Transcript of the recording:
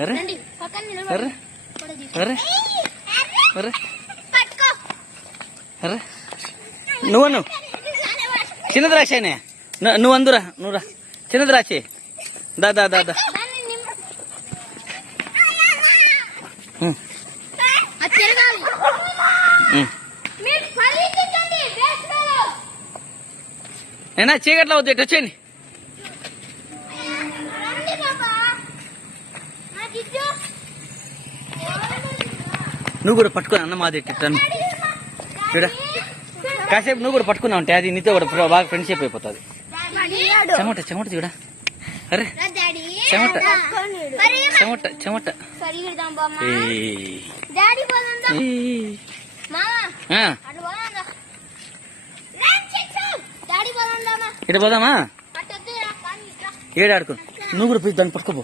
అరే అరే అరే అరే అరే నువ్వు చిన్న ద్రాక్షనే నువ్వు అందురా నువ్వురా చిన్న ద్రాక్ష దా దా దా దా నేనా చీకట్లో వద్దు ఇటు వచ్చేయండి. నువ్వు కూడా పట్టుకున్నా అన్న మాది ఇట్టాను చూడ కాసేపు నువ్వు కూడా పట్టుకున్నావు అంటే అది నీతో కూడా బాగా ఫ్రెండ్షిప్ అయిపోతుంది. చెమట చెమట చూడ అరే చెమట చెమట చెమట ఇటు పోదామా ఏడాడుకో నువ్వు కూడా పోయి దాన్ని పట్టుకోపో.